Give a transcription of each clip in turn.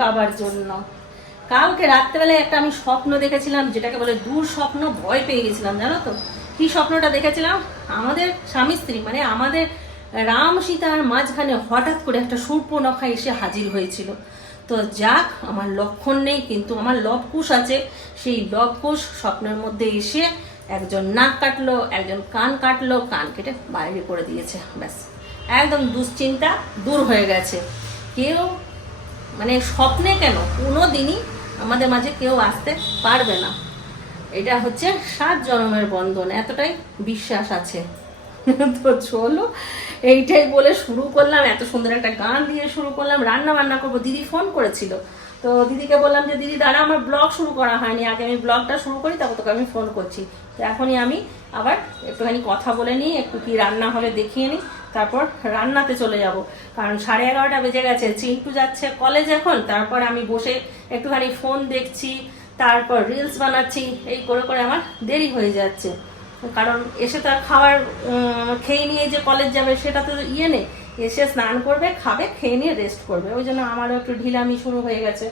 বাবার জন্য। কালকে রাত্রেবেলায় একটা আমি স্বপ্ন দেখেছিলাম, যেটাকে বলে দূর স্বপ্ন, ভয় পেয়ে গেছিলাম, জানো তো? কি স্বপ্নটা দেখেছিলাম? আমাদের স্বামী স্ত্রী মানে আমাদের রাম সীতার মাঝখানে হঠাৎ করে একটা সূর্পনখা এসে হাজির হয়েছিল। তো যাক, আমার লক্ষণ নেই, কিন্তু আমার লবকুশ আছে। সেই লবকুশ স্বপ্নের মধ্যে এসে একজন নাক কাটলো, একজন কান কাটলো, কান কেটে বাইরে করে দিয়েছে, ব্যাস। একদম দুশ্চিন্তা দূর হয়ে গেছে। কেউ মানে স্বপ্নে কেন? কোনো দিনই আমাদের মাঝে কেউ আসতে পারবে না। এটা হচ্ছে সাত জন্মের বন্ধন, এতটাই বিশ্বাস আছে। তো চলো, এইটাই বলে শুরু করলাম। এত সুন্দর একটা গান দিয়ে শুরু করলাম। রান্না বান্না করব। দিদি ফোন করেছিল। তো দিদিকে বললাম যে, দিদি, দাঁড়া, আমার ব্লগ শুরু করা হয়নি। আগে আমি ব্লগটা শুরু করি, তারপর তোকে আমি ফোন করছি। তো এখনই আমি আবার একটুখানি কথা বলে নিই, একটু কি রান্না হবে দেখিয়ে নিই। তারপর রান্নাতে চলে যাব। কারণ সাড়ে এগারোটা বেজে গেছে, চিন্টু যাচ্ছে কলেজ এখন, তারপর আমি বসে একটুখানি ফোন দেখছি, তারপর রিলস বানাচ্ছি, এই করে করে আমার দেরি হয়ে যাচ্ছে। কারণ এসে তো আর খাবার খেয়ে নিয়ে যে কলেজ যাবে সেটা তো ইয়ে নেই। এসে স্নান করবে, খাবে, খেয়ে নিয়ে রেস্ট করবে। ওই জন্য আমারও একটু ঢিলামি শুরু হয়ে গেছে।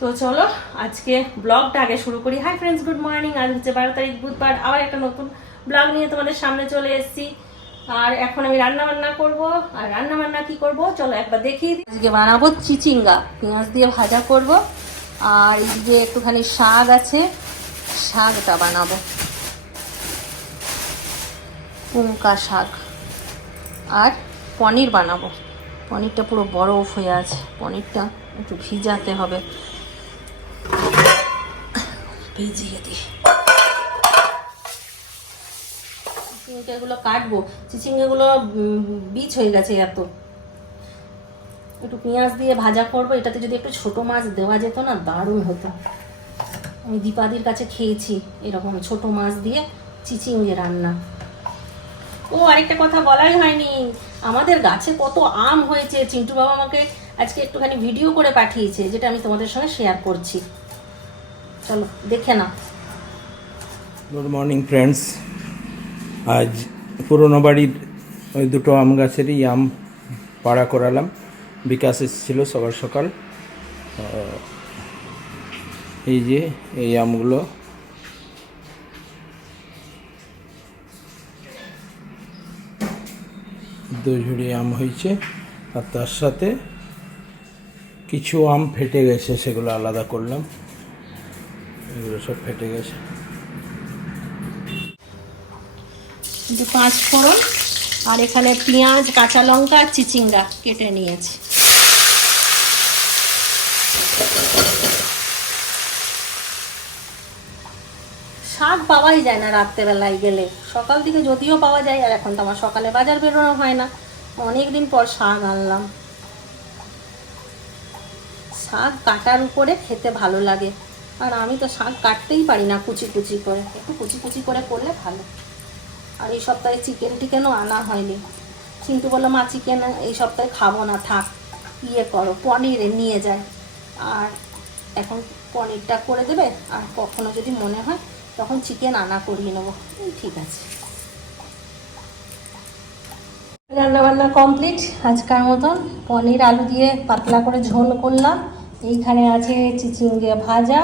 তো চলো, আজকে ব্লগটা আগে শুরু করি। হাই ফ্রেন্ডস গুড মর্নিং আজ হচ্ছে বারো তারিখ, বুধবার। আবার একটা নতুন ব্লগ নিয়ে তোমাদের সামনে চলে এসেছি। আর এখন আমি রান্না বান্না করব। আর রান্না বান্না কি করব? চলো একবার দেখি আজকে বানাবো চিচিঙ্গা, পেঁয়াজ দিয়ে ভাজা করব। আর যে একটুখানি শাক আছে, শাকটা বানাবো। পুঙ্কা শাক। আর পনির বানাবো। পনিরটা পুরো বরফ হয়ে আছে। পনিরটা একটু ভিজাতে হবে। ভিজিয়ে দিই। চিচিঙ্গাগুলো কাটবো। চিচিঙ্গাগুলো বীজ হয়ে গেছে এত। একটু পেঁয়াজ দিয়ে ভাজা করব, এটাতে যদি একটু ছোট মাছ দেওয়া যেত না, দারুণ হতো। আমি দীপাদির কাছে খেয়েছি এরকম ছোট মাছ দিয়ে চিচিঙ্গে রান্না। ও, আরেকটা কথা বলাই হয়নি। আমাদের গাছে কত আম হয়েছে। চিন্টু বাবা আমাকে আজকে একটুখানি ভিডিও করে পাঠিয়েছে, যেটা আমি তোমাদের সঙ্গে শেয়ার করছি। চলো, দেখে নাও। গুড মর্নিং ফ্রেন্ডস আজ পুরনো বাড়ির ওই দুটো আম গাছেরই আম পাড়া করালাম। বিকাশ এসেছিল সকাল সকাল। এই যে এই আমগুলো। দু ঝুড়ি আম হয়েছে আর তার সাথে কিছু আম ফেটে গেছে, সেগুলো আলাদা করলাম। এগুলো সব ফেটে গেছে। পাঁচ ফোড়ন, আর এখানে পেঁয়াজ, কাঁচা লঙ্কা আর চিচিঙ্গা কেটে নিয়েছি। শাক পাওয়াই যায় না রাত্রেবেলায় গেলে। সকাল থেকে যদিও পাওয়া যায়, আর এখন তো আমার সকালে বাজার বেরোনো হয় না। অনেক দিন পর শাক আনলাম। শাক কাটার উপরে খেতে ভালো লাগে। আর আমি তো শাক কাটতেই পারি না কুচি কুচি করে। একটু কুচি কুচি করে করলে ভালো। আর এই সপ্তাহে চিকেন টিকেনও আনা হয়নি। চিন্টু বলল, মা চিকেন এই সপ্তাহে খাব না, থাক ইয়ে করো, পনির নিয়ে যায়। আর এখন পনিরটা করে দেবে, আর কখনো যদি মনে হয়, তখন চিকেন আনা করিয়ে নেব। ঠিক আছে। রান্না বান্না কমপ্লিট আজকার মতন পনির আলু দিয়ে পাতলা করে ঝোল করলাম। এইখানে আছে চিচিঙ্গে ভাজা,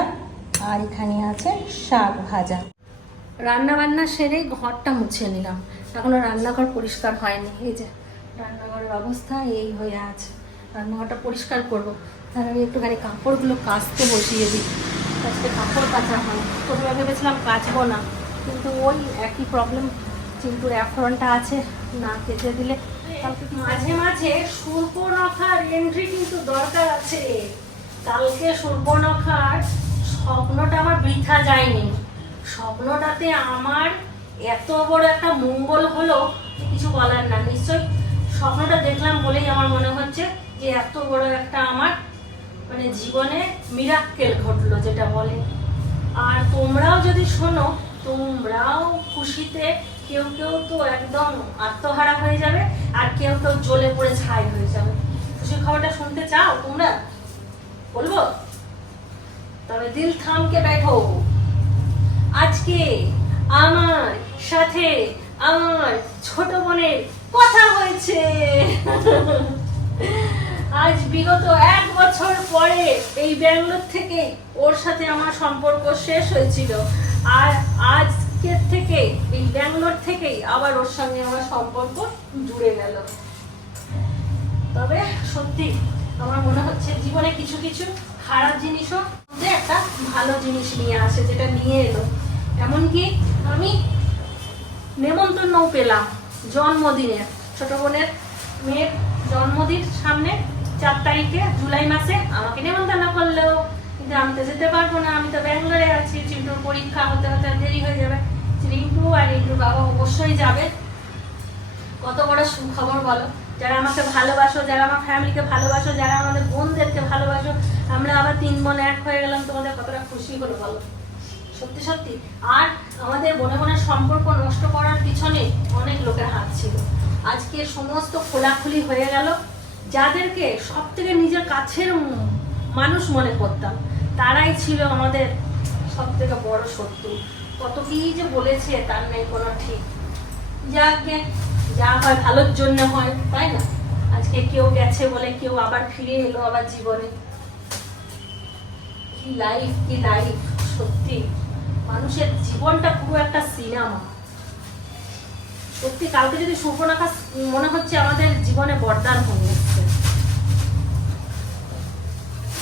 আর এখানে আছে শাক ভাজা। রান্না বান্না সেরে ঘরটা মুছে নিলাম। এখনও রান্নাঘর পরিষ্কার হয়নি। এই যে, রান্নাঘরের অবস্থা এই হয়ে আছে। রান্নাঘরটা পরিষ্কার করব। তার আমি একটুখানি কাপড়গুলো কাচতে বসিয়ে দিই। আজকে কাপড় কাচা হয় প্রথমে ভেবেছিলাম কাচবো না। কিন্তু ওই একই প্রবলেম চিন্টুর অ্যাফরনটা আছে, না কেচে দিলে মাঝে মাঝে সূর্পনখার এন্ট্রি কিন্তু দরকার আছে। কালকে সূর্পনখার স্বপ্নটা আমার বৃথা যায়নি। স্বপ্নটাতে আমার এত বড় একটা মঙ্গল হলো কিছু বলার না। নিশ্চয় স্বপ্নটা দেখলাম বলেই আমার মনে হচ্ছে যে এত বড় একটা আমার মানে জীবনে মিরাক্কেল ঘটলো যেটা বলে। আর তোমরাও যদি শোনো, তোমরাও খুশিতে কেউ কেউ তো একদম আত্মহারা হয়ে যাবে আর কেউ কেউ জ্বলে পড়ে ছাই হয়ে যাবে। খুশির খবরটা শুনতে চাও তোমরা? বলব? তবে দিল থামকে দেখো আজকে আমার সাথে আমার ছোট বোনের কথা হয়েছে। আজ বিগত এক বছর পরে এই ব্যাঙ্গালোর থেকে ওর সাথে আমার সম্পর্ক শেষ হয়েছিল। আর আজকের থেকে এই ব্যাঙ্গালোর থেকেই আবার ওর সঙ্গে আমার সম্পর্ক জুড়ে গেল। তবে সত্যি আমার মনে হচ্ছে জীবনে কিছু কিছু খারাপ জিনিসও যে একটা ভালো জিনিস নিয়ে আসে, যেটা নিয়ে এলো। এমনকি আমি নেমন্তন্নও পেলাম জন্মদিনের ছোট বোনের মেয়ের জন্মদিন সামনে চার তারিখে, জুলাই মাসে। আমাকে নেমন্তন্ন করল। কিন্তু আমি তো যেতে পারব না, আমি তো ব্যাঙ্গালোরে আছি, চিন্টুর পরীক্ষা হতে হতে দেরি হয়ে যাবে। রিন্টু আর রিন্টুর বাবা অবশ্যই যাবে। কত বড় সুখবর বলো? যারা আমাকে ভালোবাসো, যারা আমার ফ্যামিলিকে ভালোবাসো, যারা আমাদের বোনদেরকে ভালোবাসো, আমরা আবার তিন বোন এক হয়ে গেলাম, তোমাদের কতটা খুশি হলো বলো? সত্যি সত্যি। আর আমাদের বনে বনের সম্পর্ক নষ্ট করার পিছনে অনেক লোকের হাত ছিল। আজকে সমস্ত খোলাখুলি হয়ে গেল। যাদেরকে সব থেকে নিজের কাছের মানুষ মনে করতাম, তারাই ছিল আমাদের সব থেকে বড় শত্রু। কত কি যে বলেছে, তার নেই কোনো ঠিক। যাকে যা হয় ভালোর জন্য হয়, তাই না? আজকে কেউ গেছে বলে কেউ আবার ফিরে এলো আবার জীবনে। কি লাইফ কি লাইফ সত্যি। মানুষের জীবনটা পুরো একটা সিনেমা সত্যি, কালকে যদি সুপনাখা মনে হচ্ছে আমাদের জীবনে বরদান হয়ে যাচ্ছে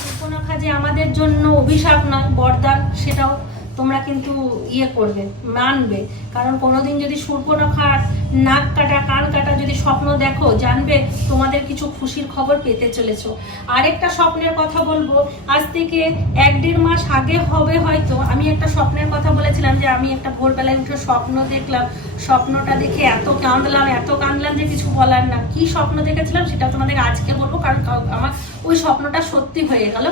সুপনাখা যে আমাদের জন্য অভিশাপ নয়, বরদান, সেটাও তোমরা কিন্তু ইয়ে করবে, মানবে। কারণ কোনোদিন যদি সুর্পনখার নাক কাটা, কান কাটা যদি স্বপ্ন দেখো, জানবে তোমাদের কিছু খুশির খবর পেতে চলেছো। আরেকটা স্বপ্নের কথা বলব, আজ থেকে এক দেড় মাস আগে হবে হয়তো, আমি একটা স্বপ্নের কথা বলেছিলাম যে আমি একটা ভোরবেলায় উঠে স্বপ্ন দেখলাম, স্বপ্নটা দেখে এত কাঁদলাম এত কাঁদলাম যে কিছু বলার না। কি স্বপ্ন দেখেছিলাম সেটা তোমাদের আজকে বলব, কারণ আমার ওই স্বপ্নটা সত্যি হয়ে গেল।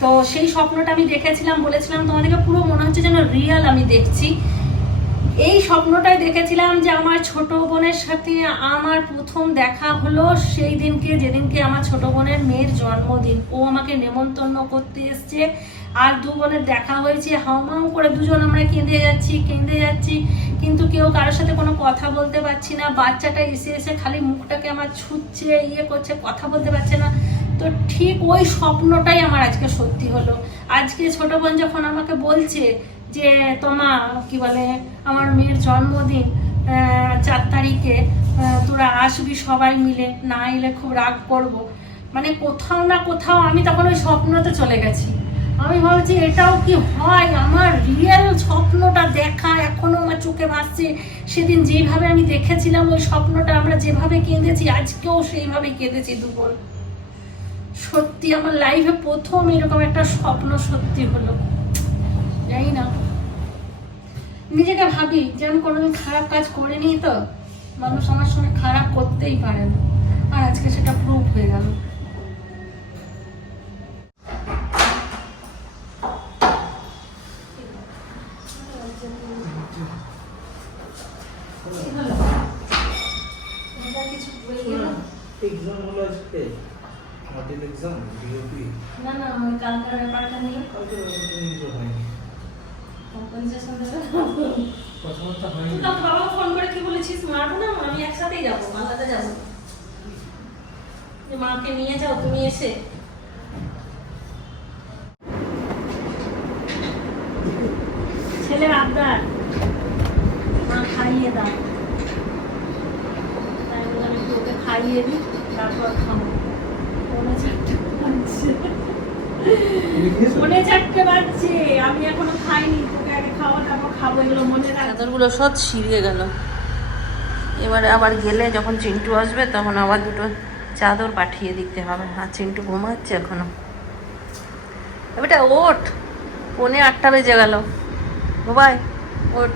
তো সেই স্বপ্নটা আমি দেখেছিলাম, বলেছিলাম তোমাদেরকে, পুরো মনে হচ্ছে যেন রিয়াল আমি দেখছি। এই স্বপ্নটাই দেখেছিলাম যে আমার ছোট বোনের সাথে আমার প্রথম দেখা হলো সেই দিনকে, যেদিনকে আমার ছোট বোনের মেয়ের জন্মদিন। ও আমাকে নেমন্তন্ন করতে এসছে, আর দু বোনের দেখা হয়েছে হাউমাউ করে দুজন আমরা কেঁদে যাচ্ছি কেঁদে যাচ্ছি, কিন্তু কেউ কারোর সাথে কোনো কথা বলতে পারছি না। বাচ্চাটা এসে এসে খালি মুখটাকে আমার ছুটছে ইয়ে করছে, কথা বলতে পারছে না। তো ঠিক ওই স্বপ্নটাই আমার আজকে সত্যি হলো। আজকে ছোট বোন যখন আমাকে বলছে যে, তোমা, কি বলে, আমার মেয়ের জন্মদিন চার তারিখে তোরা আসবি সবাই মিলে, না এলে খুব রাগ করব। মানে কোথাও না কোথাও আমি তখন ওই স্বপ্নতে চলে গেছি। আমি ভাবছি, এটাও কি হয়? আমার রিয়েল স্বপ্নটা দেখা এখনও আমার চোখে ভাসছে। সেদিন যেভাবে আমি দেখেছিলাম, ওই স্বপ্নটা আমরা যেভাবে কেঁদেছি, আজকেও সেইভাবে কেঁদেছি দুপুর সত্যি আমার লাইফে প্রথম এরকম একটা স্বপ্ন সত্যি হলো। জানি না। নিজেকে ভাবি যে আমি কোনোদিন খারাপ কাজ করিনি তো মানুষ আমার সঙ্গে খারাপ করতেই পারে না। আর আজকে সেটা প্রুফ হয়ে গেল। কিছু হয়ে গেল এক্সাম হলো আজকে। মডেল এক্সাম ডিওপি না না ওই কালকার ব্যাপারটা নিয়ে কিছু হয়নি। কম্পেনসেশন দেবে? কথাবার্তা হয়নি। তুই তো বাবা ফোন করে কি বলেছিস মারবো না? আমি একসাথেই যাব মালাতে যাব। যে মাকে নিয়ে যাও তুমি এসে। ছেলের আবদার মা খাইয়ে দাও। তাই বললাম একটু ওকে খাইয়ে দিই তারপর খাব পৌনে চারটে বাজছে পৌনে চারটে বাজছে আমি এখনও খাইনি তোকে আগে খাওয়া তারপর খাব এগুলো মনে চাদরগুলো সব ছিঁড়ে গেল। এবারে আবার গেলে যখন চিন্টু আসবে তখন আবার দুটো চাদর পাঠিয়ে দিতে হবে। আর চিন্টু ঘুমাচ্ছে এখনও। এবারটা ওঠ। পৌনে আটটা বেজে গেল। বাবাই ওঠ।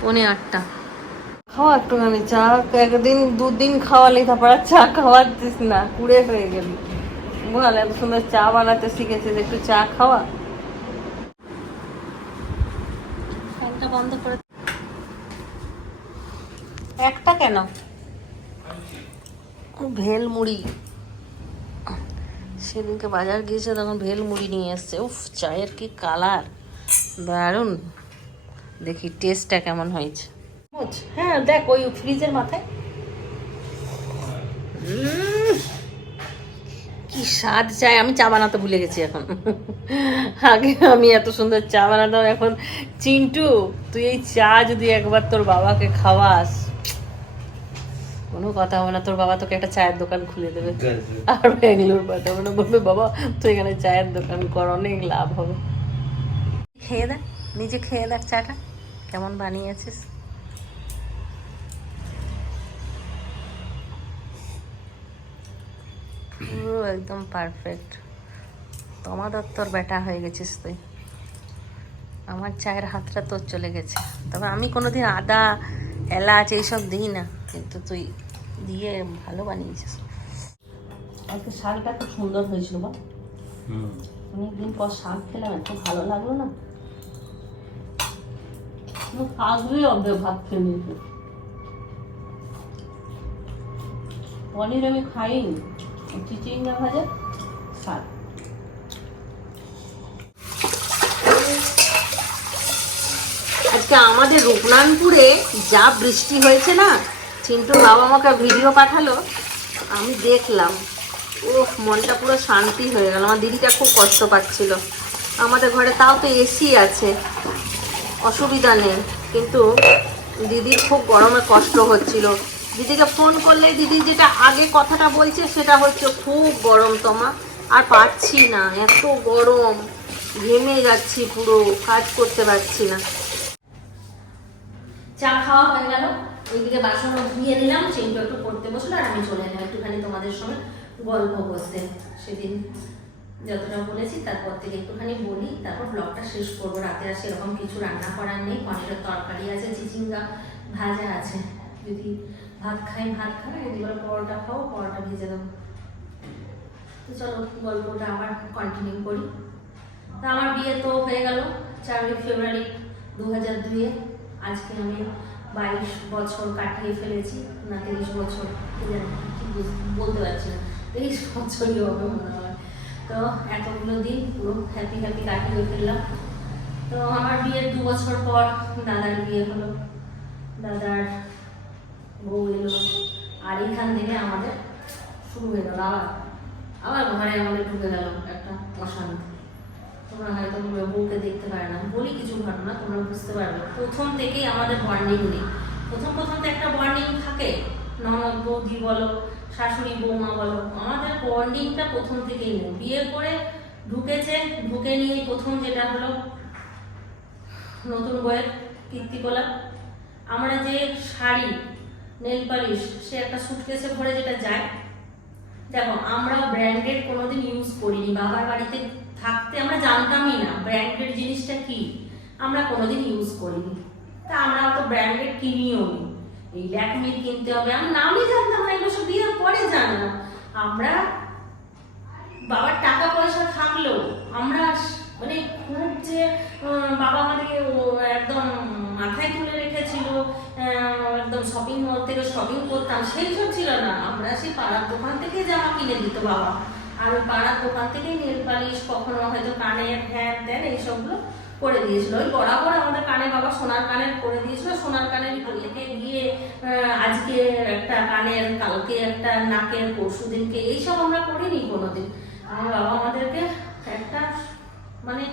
পৌনে আটটা। খাওয়া একটুখানি চা একদিন দুদিন খাওয়ালি তারপর আর চা খাওয়াচ্ছিস না কুড়ে হয়ে গেলি। বল এত সুন্দর চা বানাতে শিখেছিস একটু চা খাওয়া? ফ্যানটা বন্ধ করে একটা কেন? ভেল মুড়ি। সেদিনকে বাজার গিয়েছে তখন ভেল মুড়ি নিয়ে এসছে। উফ চায়ের কি কালার! দারুণ! দেখি টেস্টটা কেমন হয়েছে। হ্যাঁ দেখ ওই ফ্রিজের মাথায়। কি স্বাদ চাই? আমি চা বানাতে ভুলে গেছি এখন। আগে আমি এত সুন্দর চা বানাতাম এখন চিন্টু তুই এই চা যদি একবার তোর বাবাকে খাওয়াস। কোনো কথা হবে না তোর বাবা তোকে একটা চায়ের দোকান খুলে দেবে। আর ব্যাঙ্গালোর পাঠাবো না বলবে বাবা তুই এখানে চায়ের দোকান কর অনেক লাভ হবে। খেয়ে দেখ নিজে খেয়ে দেখ চাটা। কেমন বানিয়েছিস? পুরো একদম পারফেক্ট তোমা দত্তর বেটা হয়ে গেছিস তুই। আমার চায়ের হাতটা তোর চলে গেছে। তবে আমি কোনোদিন আদা এলাচ এইসব দিই না কিন্তু তুই দিয়ে ভালো বানিয়েছিস। আজকে শাকটা খুব সুন্দর হয়েছিল বা। অনেকদিন পর শাক খেলাম এত ভালো লাগল না। শাকগুলোই অর্ধেক ভাত খেয়ে নিয়েছে পনির আমি খাইনি। চিচিঙ্গা ভাজা? আজকে আমাদের রূপনানপুরে যা বৃষ্টি হয়েছে না, চিন্টুর বাবা আমাকে ভিডিও পাঠালো, আমি দেখলাম। ও মনটা পুরো শান্তি হয়ে গেল, আমার দিদিটা খুব কষ্ট পাচ্ছিল। আমাদের ঘরে তাও তো এসি আছে, অসুবিধা নেই। কিন্তু দিদির খুব গরমে কষ্ট হচ্ছিল। দিদিকে ফোন করলে দিদি যেটা আগে কথাটা বলছে সেটা হচ্ছে, খুব গরম তোমা, আর পাচ্ছি না, এত গরম, ঘেমে যাচ্ছি পুরো, কাজ করতে পারছি না। চা খাওয়া হয়ে গেল। ওইদিকে বাসন ধুয়ে নিলাম, চিন্টু একটু পড়তে বসল, আর আমি চলে এলাম একটুখানি তোমাদের সঙ্গে গল্প করতে। সেদিন যতটা বলেছি, তারপর থেকে একটুখানি বলি, তারপর ব্লগটা শেষ করব। রাতে আর সেরকম কিছু রান্না করার নেই, পনিরের তরকারি আছে, চিচিঙ্গা ভাজা আছে। যদি ভাত খাই, ভাত খাবে, এবার পরোটা খাও পরোটা ভেজে দেবো তো চলো, গল্পটা আবার কন্টিনিউ করি। তা আমার বিয়ে তো হয়ে গেল, চারই ফেব্রুয়ারি দু হাজার দুইয়ে। আজকে আমি বাইশ বছর কাটিয়ে ফেলেছি, না তেইশ বছর বলতে পারছি না। তেইশ বছরই হবে মনে হয়। তো এতগুলো দিন পুরো হ্যাপি হ্যাপি কাটিয়ে ফেললাম। তো আমার বিয়ের দু বছর পর দাদার বিয়ে হলো। দাদার বউ এলো। আর এখান থেকে আমাদের শুরু হয়ে গেল আবার আবার ঘরে আমাদের ঢুকে গেল একটা অশান্তি। তোমরা হয়তো বলবে, বউকে দেখতে পারে না। বলি কিছু ঘটনা, তোমরা বুঝতে পারবে। প্রথম থেকেই আমাদের বন্ডিং নেই। প্রথম প্রথম তো একটা বন্ডিং থাকে। ননদ বৌদি বলো, শাশুড়ি বৌমা বলো, আমাদের বন্ডিংটা প্রথম থেকেই নেই। বিয়ে করে ঢুকেছে, ঢুকে নিয়ে প্রথম যেটা হলো, নতুন বইয়ের কীর্তিকলা আমরা যে শাড়ি নেল পালিশ। সে একটা সুটকেসে ভরে যেটা যায়। দেখো আমরা ব্র্যান্ডেড কোনোদিন ইউজ করিনি। বাবার বাড়িতে থাকতে আমরা জানতামই না ব্র্যান্ডেড জিনিসটা কি। আমরা কোনোদিন ইউজ করিনি। তা আমরা অত ব্র্যান্ডেড কিনিও নি। এই ল্যাকমির কিনতে হবে। আমি নামই জানতাম না, এগুলো সব বিয়ের পরে জানলাম। আমরা বাবার টাকা পয়সা থাকলেও আমরা মানে খুব যে বাবা আমাদেরকে একদম মাথায় তুলে রেখেছিল একদম শপিং মল থেকে শপিং করতাম, সেই সব ছিল না। আমরা সেই পাড়ার দোকান থেকে জামা কিনে দিত বাবা। আর ওই পাড়ার দোকান থেকেই নেল পালিশ, কখনো হয়তো কানের হ্যান দেন এইসবগুলো করে দিয়েছিল। ওই বরাবর আমাদের কানে বাবা সোনার কানের করে দিয়েছিল। সোনার কানের লেগে গিয়ে আজকে একটা কানের, কালকে একটা নাকের পরশু দিনকে এইসব আমরা করিনি কোনোদিন। আমার বাবা আমাদেরকে একটা মানে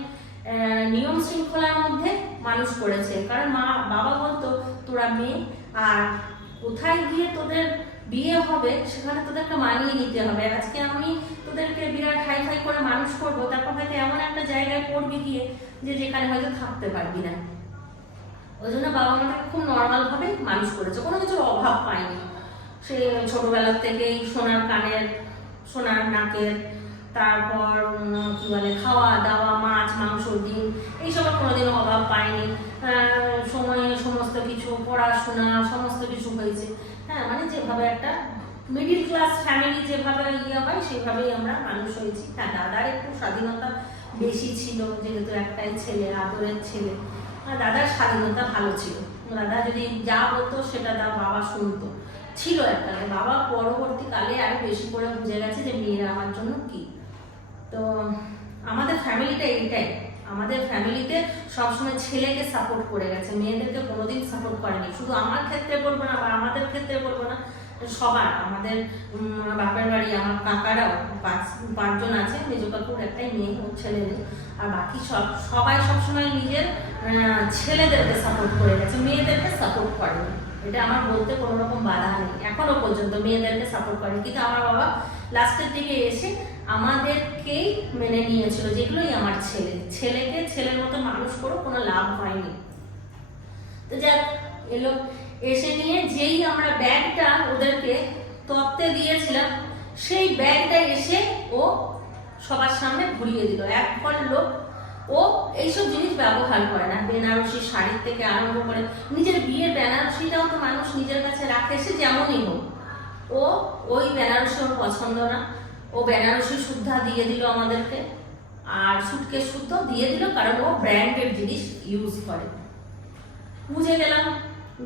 নিয়ম শৃঙ্খলার মধ্যে মানুষ করেছে কারণ মা, বাবা বলতো, তোরা মেয়ে, আর কোথায় গিয়ে তোদের বিয়ে হবে, সেখানে তোদেরকে মানিয়ে নিতে হবে। আজকে আমি তোদেরকে বিরাট হাই ফাই করে মানুষ করব, তারপর হয়তো এমন একটা জায়গায় পড়বি গিয়ে যে যেখানে হয়তো থাকতে পারবি না। ওই জন্য বাবা আমাকে খুব নর্মাল ভাবে মানুষ করেছে। কোনো কিছুর অভাব পায়নি। সে ছোটবেলা থেকেই সোনার কানের, সোনার নাকের, তারপর উম, কি বলে খাওয়া দাওয়া মাছ মাংস ডিম এইসবের কোনোদিনও অভাব পায়নি। সময়ে, সমস্ত কিছু, পড়াশোনা, সমস্ত কিছু হয়েছে। হ্যাঁ মানে যেভাবে একটা মিডিল ক্লাস ফ্যামিলি যেভাবে ইয়ে হয়, সেভাবেই আমরা মানুষ হয়েছি। হ্যাঁ দাদার একটু স্বাধীনতা বেশি ছিল, যেহেতু একটাই ছেলে, আদরের ছেলে। আর দাদার স্বাধীনতা ভালো ছিল। দাদা যদি যা বলতো, সেটা তার বাবা শুনতো। ছিল একটা বাবা পরবর্তীকালে আরও বেশি করে বুঝে গেছে যে মেয়েরা আমার জন্য কি। তো আমাদের ফ্যামিলিটা এইটাই। আমাদের ফ্যামিলিতে সবসময় ছেলেকে সাপোর্ট করে গেছে, মেয়েদেরকে কোনোদিন সাপোর্ট করেনি। শুধু আমার ক্ষেত্রে বলব না বা আমাদের ক্ষেত্রে বলব না, সবার, আমাদের বাপের বাড়ি, আমার কাকারাও, পাঁচ, পাঁচজন আছে, মেজো কাকুর একটাই মেয়ে ছেলেদের আর বাকি সব, সবাই সবসময় নিজের ছেলেদেরকে সাপোর্ট করে গেছে, মেয়েদেরকে সাপোর্ট করেনি। এটা আমার বলতে কোনো রকম বাধা নেই। এখনও পর্যন্ত মেয়েদেরকে সাপোর্ট করে কিন্তু আমার বাবা লাস্টের দিকে এসে আমাদেরকেই মেনে নিয়েছিল যেগুলোই আমার ছেলে। ছেলেকে ছেলের মতো মানুষ করে কোনো লাভ হয়নি। তো যাক এলো এসে নিয়ে যেই আমরা ব্যাগটা ওদেরকে তত্ত্বে দিয়েছিলাম, সেই ব্যাগটা এসে ও সবার সামনে ঘুরিয়ে দিল। এক ফল লোক ও এইসব জিনিস ব্যবহার করে না। বেনারসি শাড়ির থেকে আরম্ভ করে নিজের বিয়ের বেনারসিটাও তো মানুষ নিজের কাছে রাখে, সে যেমনই হোক। ও ওই বেনারসি ওর পছন্দ না। ও বেনারসি শুদ্ধা দিয়ে দিল আমাদেরকে, আর সুটকে শুদ্ধ দিয়ে দিল কারণ ও ব্র্যান্ডেড জিনিস ইউজ করে। বুঝে গেলাম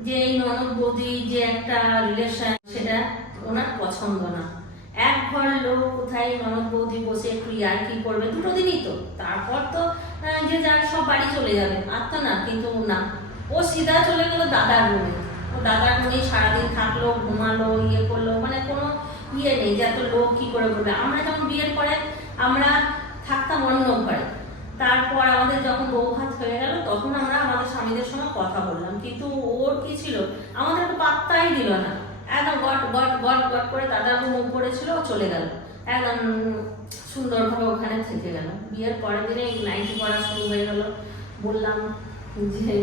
যে এই ননদ বৌদি যে একটা রিলেশন সেটা ওনার পছন্দ না। এক লোক কোথায়, ননদ বৌদি বসে একটু আর কি করবে? দুটো দিনই তো। তারপর তো যে যার সব বাড়ি চলে যাবে। আর তো না, কিন্তু না। ও সিধা চলে গেল দাদার রুমে। ও দাদার রুমে সারাদিন থাকল, ঘুমালো ইয়ে করল। মানে কোনো ইয়ে নেই, যে এত লোক কি করে করবে? আমরা যখন বিয়ের পরে আমরা থাকতাম অন্য ঘরে। তারপর আমাদের যখন বউ ভাত হয়ে গেল, তখন আমরা আমাদের স্বামীদের সঙ্গে কথা বললাম। কিন্তু ওর কি ছিল? আমাদের তো পাত্তাই দিল না। একদম গট গট গট গট করে দাদার মুখ পড়েছিল চলে গেল। একদম সুন্দরভাবে ওখানে থেকে গেল। বিয়ের পরের দিনে নাইটি পড়া শুরু হয়ে গেল। বললাম যে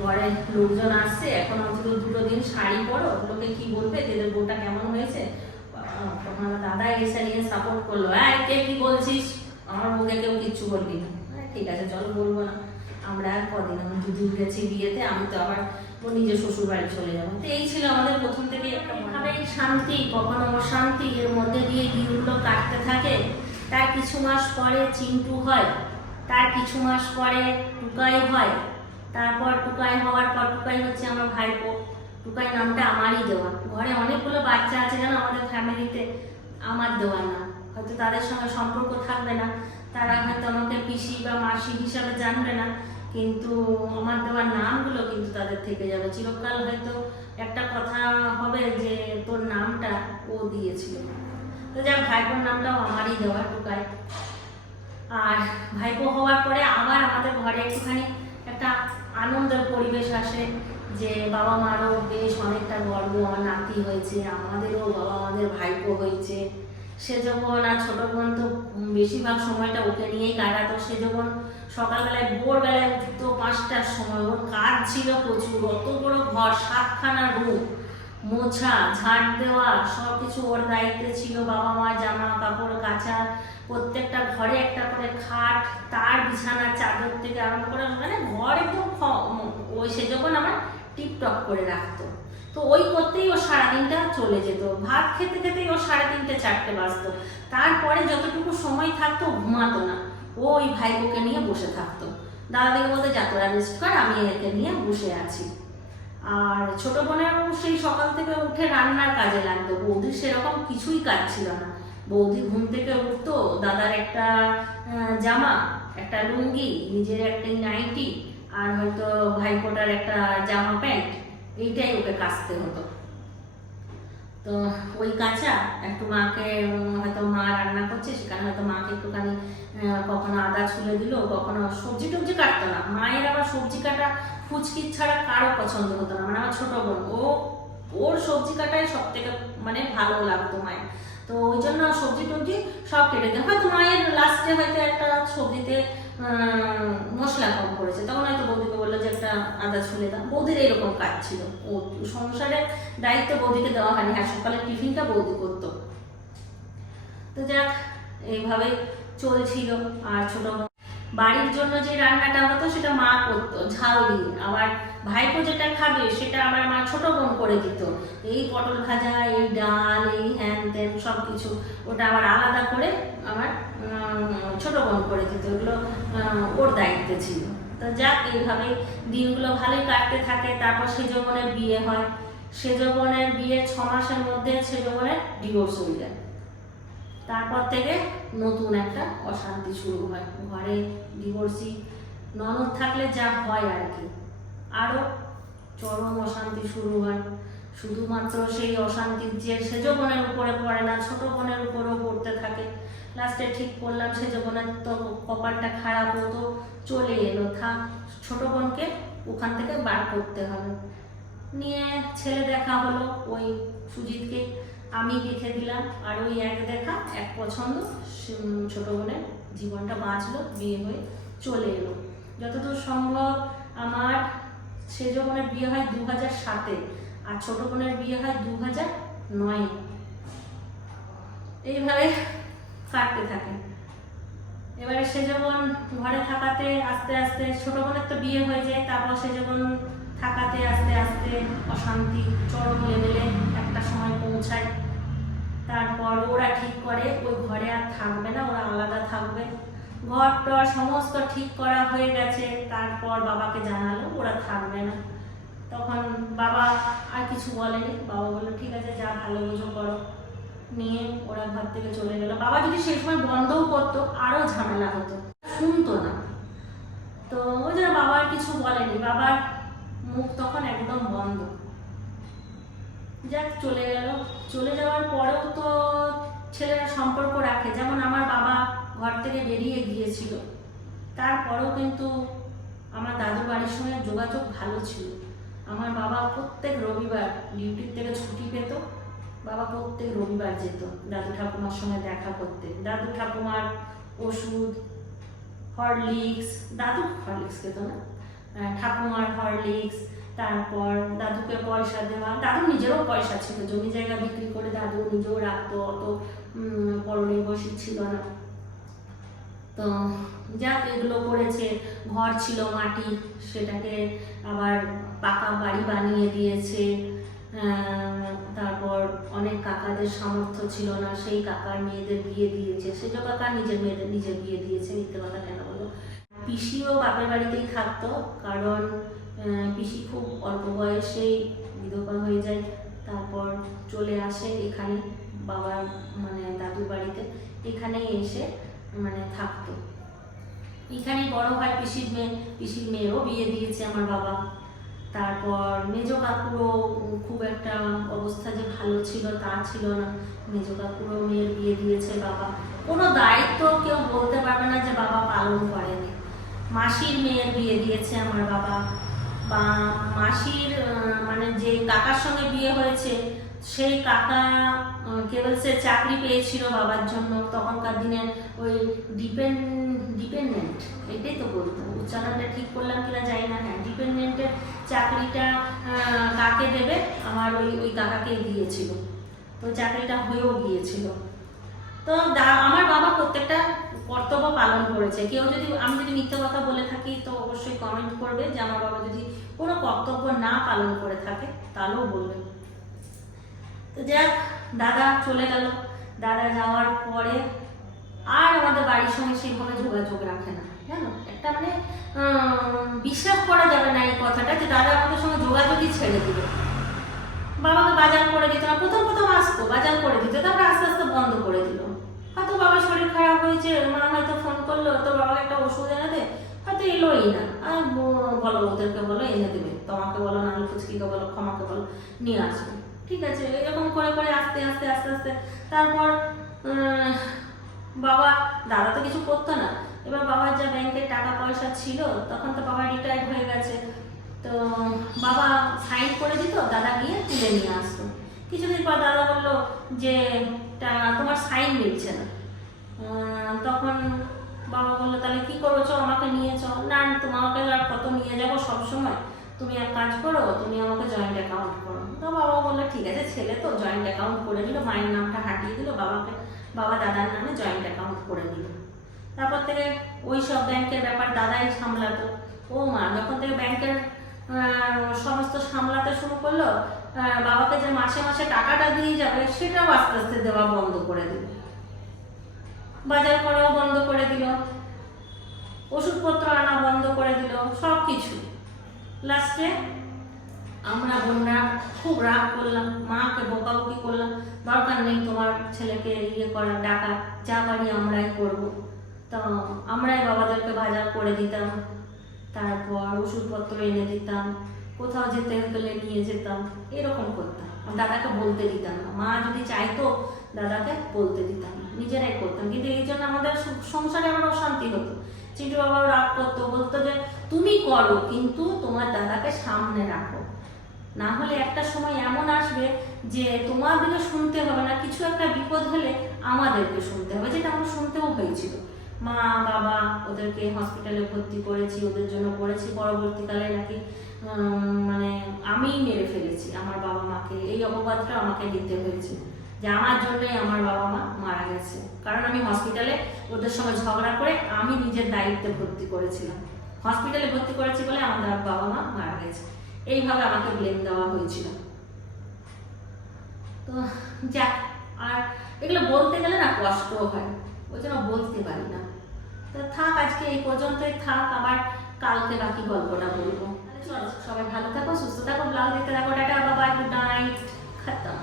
ঘরে লোকজন আসছে এখন অন্তত দুটো দিন শাড়ি পরো লোকে কি বলবে তোদের বউটা কেমন হয়েছে? তখন আমার দাদা এসে নিয়ে সাপোর্ট করল। হ্যাঁ কে কি বলছিস? আমার বউকে কেউ কিচ্ছু বলবি না। হ্যাঁ, ঠিক আছে চলো বলব না। আমরা কদিন আমি দুদিন গেছি বিয়েতে, আমি তো আবার ওর নিজের শ্বশুর বাড়ি চলে যাব। তো এই ছিল আমাদের প্রথম থেকে একটা শান্তি, কখনো অশান্তি এর মধ্যে দিয়ে দিনগুলো কাটতে থাকে। তার কিছু মাস পরে চিন্টু হয়, তার কিছু মাস পরে টুকাই হয়। তারপর টুকাই হওয়ার পর টুকাই হচ্ছে আমার ভাইপো। টুকাই নামটা আমারই দেওয়া। ঘরে অনেকগুলো বাচ্চা আছে যেন আমাদের ফ্যামিলিতে, আমার দেওয়া না। হয়তো তাদের সঙ্গে সম্পর্ক থাকবে না। তারা হয়তো আমাকে পিসি বা মাসি হিসাবে জানবে না। কিন্তু আমার দেওয়ার নামগুলো কিন্তু তাদের থেকে যাবে। চিরকাল হয়তো একটা কথা হবে যে তোর নামটা ও দিয়েছিল। তো যাক, ভাইপোর নামটাও আমারই দেওয়া টুকায়। আর ভাইপো হওয়ার পরে আবার আমাদের ঘরে একটুখানি একটা আনন্দের পরিবেশ আসে যে বাবা মারও বেশ অনেকটা গর্ব, আমার নাতি হয়েছে, আমাদেরও বাবা আমাদের ভাইপো হয়েছে। সে যখন আর ছোট বোন তো বেশিরভাগ সময়টা ওকে নিয়েই কাটাতো, সে যখন সকালবেলায়, ভোরবেলায় উঠতো, পাঁচটার সময় ওর কাজ ছিল প্রচুর, অত বড় ঘর, সাতখানা রুম, মোছা, ঝাড় দেওয়া সব কিছু ওর দায়িত্বে ছিল, বাবা মা, জামা কাপড়, কাচা, প্রত্যেকটা ঘরে একটা করে খাট, তার বিছানা, চাদর থেকে আরম্ভ করে মানে ঘর একদম ওই সে যখন আমার টিপটপ করে রাখতো। তো ওই করতেই ও সারাদিনটা চলে যেত। ভাত খেতে খেতেই ও সাড়ে তিনটে চারটে বাজতো। তারপরে যতটুকু সময় থাকতো ঘুমাতো না। ও ওই ভাইপোকে নিয়ে বসে থাকতো। দাদাদিকে বলতে যা তোরা রেস্ট কর, আমি একে নিয়ে বসে আছি। আর ছোট বোনেরও সেই সকাল থেকে উঠে রান্নার কাজে লাগতো। বৌদির সেরকম কিছুই কাজ ছিল না। বৌদি ঘুম থেকে উঠতো, দাদার একটা জামা, একটা লুঙ্গি, নিজের একটা নাইটি, আর হয়তো ভাইফোঁটার একটা জামা প্যান্ট। এইটাই ওকে কাচতে হতো। তো ওই কাঁচা একটু মাকে হয়তো মা রান্না করছে, সেখানে হয়তো মাকে একটুখানি কখনো আদা ছুলে দিল, কখনো সবজি টবজি কাটতো না। মায়ের আবার সবজি কাটা ফুচকির ছাড়া কারও পছন্দ হতো না। মানে আমার ছোট বোন, ও, ওর সবজি কাটাই সব থেকে মানে ভালো লাগতো মায়ের। তো ওই জন্য সবজি টবজি সব কেটে দেয় হয়তো মায়ের লাস্টে হয়তো একটা সবজিতে মশলা কম করেছে। তখন হয়তো বৌদিকে বলল যে একটা আদা ছুলে দাও। বৌদির এরকম কাজ ছিল। ও সংসারের দায়িত্ব বৌদিকে দেওয়া হয়নি। হ্যাঁ সকালে টিফিনটা বৌদি করতো। তো যাক এইভাবে চলছিল। আর ছোট বাড়ির জন্য যে রান্নাটা হতো সেটা মা করতো, ঝাল দিয়ে। আবার ভাইপো যেটা খাবে সেটা আমার মা ছোট বোন করে দিত। এই পটল ভাজা, এই ডাল, এই হ্যান ত্যান সব কিছু ওটা আবার আলাদা করে আমার ছোট বোন করে দিত। ওগুলো ওর দায়িত্বে ছিল। তো যাক এইভাবে দিনগুলো ভালোই কাটতে থাকে। তারপর সেজবনের বিয়ে হয়। সেজবনের বিয়ে ছ মাসের মধ্যে সেজবনের ডিভোর্স হয়ে যায়। তারপর থেকে নতুন একটা অশান্তি শুরু হয়। ঘরে ডিভোর্সি ননদ থাকলে যা হয় আর কি। আরও চরম অশান্তি শুরু হয়। শুধুমাত্র সেই অশান্তির যে সেজ বোনের উপরে পড়ে না, ছোট বোনের উপরেও পড়তে থাকে। লাস্টে ঠিক করলাম, সেজ বোনের তো কপালটা খারাপ হতো চলে এলো। থাক, ছোট বোনকে ওখান থেকে বার করতে হবে। নিয়ে ছেলে দেখা হলো ওই সুজিতকে। আমি দেখে দিলাম আর ওই এক দেখা, এক পছন্দ ছোট বোনের জীবনটা বাঁচলো, বিয়ে হয়ে চলে এলো। যতদূর সম্ভব আমার সেজ বোনের বিয়ে হয় দু হাজার সাতে, আর ছোট বোনের বিয়ে হয় দু হাজার নয়। এইভাবে কাটতে থাকে। এবারে সে যখন ঘরে থাকাতে আস্তে আস্তে, ছোট বোনের তো বিয়ে হয়ে যায়, তারপর সে যখন থাকাতে আস্তে আস্তে অশান্তি, চরম লেভেলে পৌঁছায়। তারপর ওরা ঠিক করে, ওই ঘরে আর থাকবে না, ওরা আলাদা থাকবে। ঘর টর সমস্ত ঠিক করা হয়ে গেছে, তারপর বাবাকে জানালো ওরা থাকবে না। তখন বাবা আর কিছু বলেনি, বাবা বলল, ঠিক আছে, যা ভালো বুঝো করো। নিয়ে ওরা ঘর থেকে চলে গেল। বাবা যদি সেই সময় বন্ধও করতো, আরও ঝামেলা হতো। শুনতো না। তো ওই জন্য বাবা কিছু বলেনি, বাবার মুখ তখন একদম বন্ধ। যাক, চলে গেল। চলে যাওয়ার পরেও তো ছেলেরা সম্পর্ক রাখে। যেমন আমার বাবা ঘর থেকে বেরিয়ে গিয়েছিল। তারপরেও কিন্তু আমার দাদুর বাড়ির সঙ্গে যোগাযোগ ভালো ছিল। আমার বাবা প্রত্যেক রবিবার ডিউটির থেকে ছুটি পেত। বাবা প্রত্যেক রবিবার যেত দাদু ঠাকুমার সঙ্গে দেখা করতে। দাদু ঠাকুমার ওষুধ, হরলিক্স, দাদু হরলিক্স খেত না ঠাকুমার হরলিক্স তারপর দাদুকে পয়সা দেওয়া। দাদু নিজেরও পয়সা ছিল, জমি জায়গা বিক্রি করে দাদু নিজেও রাখতো, অত পরনির্ভরশীল ছিল না। তো যাক, এগুলো করেছে। ঘর ছিল, মাটি, সেটাকে আবার পাকা বাড়ি বানিয়ে দিয়েছে। তারপর অনেক কাকাদের সামর্থ্য ছিল না, সেই কাকার মেয়েদের বিয়ে দিয়েছে। সেজ কাকা নিজের মেয়েদের, নিজের বিয়ে দিয়েছে, মিথ্যে কথা কেন বলো? পিসিও বাপের বাড়িতেই থাকতো, কারণ পিসি খুব অল্প বয়সেই বিধবা হয়ে যায়, তারপর চলে আসে এখানে বাবার মানে দাদুর বাড়িতে। এখানেই এসে মানে থাকতো। এখানে বড় হয় পিসির মেয়ে, পিসির মেয়েরও বিয়ে দিয়েছে আমার বাবা। তারপর মেজ কাকুরও খুব একটা অবস্থা যে ভালো ছিল তা ছিল না। মেজ কাকুরও মেয়ের বিয়ে দিয়েছে বাবা। কোনো দায়িত্ব কেউ বলতে পারবে না যে বাবা পালন করেনি। মাসির মেয়ের বিয়ে দিয়েছে আমার বাবা। বা মাসির মানে যে কাকার সঙ্গে বিয়ে হয়েছে, সেই কাকা কেবলসে চাকরি পেয়েছিল বাবার জন্য। তখনকার দিনে ওই ডিপেন্ড ডিপেন্ডেন্ট এটাই তো বলতো উচ্চারণটা ঠিক করলাম কিনা জানি না। হ্যাঁ ডিপেন্ডেন্টের চাকরিটা কাকে দেবে? আমার ওই ওই কাকাকে দিয়েছিল। তো চাকরিটা হয়েও গিয়েছিল। তো আমার বাবা প্রত্যেকটা কর্তব্য পালন করেছে। কেউ যদি, আমি যদি মিথ্যে কথা বলে থাকি, তো অবশ্যই কমেন্ট করবে যে আমার বাবা যদি কোনো কর্তব্য না পালন করে থাকে, তাহলেও বলবে। তো যাক, দাদা চলে গেল। দাদা যাওয়ার পরে আর আমাদের বাড়ির সঙ্গে সেইভাবে যোগাযোগ রাখে না, জানো? একটা মানে বিশ্বাস করা যাবে না এই কথাটা যে দাদা আমাদের সঙ্গে যোগাযোগই ছেড়ে দিল বাবাকে বাজার করে দিত না। প্রথম প্রথম আসতো বাজার করে দিত তারপরে আস্তে আস্তে বন্ধ করে দিল হয়তো বাবার শরীর খারাপ হয়েছে মা হয়তো ফোন করল, তো বাবাকে একটা ওষুধ এনে দে। হয়তো এলোই না। আর বলো ওদেরকে বলো, এনে দেবে। তোমাকে বলো নানু ফুচকিকে বলো, ক্ষমাকে বলো, নিয়ে আসবে। ঠিক আছে, এরকম করে করে আস্তে আস্তে আস্তে আস্তে। তারপর বাবা, দাদা তো কিছু করতো না। এবার বাবার যা ব্যাংকের টাকা পয়সা ছিল, তখন তো বাবা রিটায়ার্ড হয়ে গেছে। তো বাবা সাইন করে দিত, দাদা গিয়ে তুলে নিয়ে আসতো। কিছুদিন পর দাদা বলল যে তোমার সাইন মিলছে না। তখন বাবা বলল, তাহলে কি করব চো আমাকে নিয়ে চো না তোমাকে আর কত নিয়ে যাব সবসময়? তুমি এক কাজ করো, তুমি আমাকে জয়েন্ট অ্যাকাউন্ট করো। তো বাবা বলল, ঠিক আছে, ছেলে তো জয়েন্ট অ্যাকাউন্ট করে দিল। মায়ের নামটা হাঁটিয়ে দিল, বাবাকে, বাবা দাদার নামে জয়েন্ট অ্যাকাউন্ট করে দিল। তারপর থেকে ওই সব ব্যাংকের ব্যাপার দাদাই সামলাতো। ও মা, যখন থেকে ব্যাংকের সমস্ত সামলাতে শুরু করল বাবাকে যে মাসে মাসে টাকাটা দিয়ে যাবে, সেটাও আস্তে আস্তে দেওয়া বন্ধ করে দিল। বাজার করাও বন্ধ করে দিল। ওষুধপত্র আনা বন্ধ করে দিল সব কিছু লাস্টে আমরা বোনরা খুব রাগ করলাম, মাকে বকাবকি করলাম, দরকার নেই তোমার ছেলেকে ইয়ে করা ডাকা, যা পারি আমরাই করব। তো আমরাই বাবাদেরকে বাজার করে দিতাম, তারপর ওষুধপত্র এনে দিতাম, কোথাও যেতে গেলে নিয়ে যেতাম, এরকম করতাম। দাদাকে বলতে দিতাম না। মা যদি চাইতো দাদাকে বলতে দিতাম, নিজেরাই করতাম। কিন্তু এই জন্য আমাদের সংসারে আমার অশান্তি হতো। চিন্টু বাবাও রাগ করতো, বলতো যে, তুমি করো, কিন্তু তোমার দাদাকে সামনে রাখো। না হলে একটা সময় এমন আসবে যে, তোমাদেরকে শুনতে হবে না, কিছু একটা বিপদ হলে আমাদেরকে শুনতে হবে। যেটা আমার শুনতেও হয়েছিল। মা, বাবা ওদেরকে হসপিটালে ভর্তি করেছি, ওদের জন্য করেছি। পরবর্তীকালে নাকি মানে আমিই মেরে ফেলেছি। আমার বাবা মাকে এই অপবাদটা আমাকে দিতে হয়েছে যে আমার জন্যই আমার বাবা মা মারা গেছে। কারণ আমি হসপিটালে ওদের সঙ্গে ঝগড়া করে আমি নিজের দায়িত্বে ভর্তি করেছিলাম। হসপিটালে ভর্তি করেছি বলে আমাদের বাবা মা মারা গেছে। এইভাবে আমাকে ব্লেম দেওয়া হয়েছিল। তো যাক, আর এগুলো বলতে গেলে না কষ্টও হয়। ওই জন্য বলতে পারি না। তো থাক, আজকে এই পর্যন্তই থাক। আবার কালকে বাকি গল্পটা বলব। সবাই ভালো থাকো, সুস্থ থাকো, ব্লাউজ দেখতে থাকো, টাটা বাবা গুড নাইট খতম।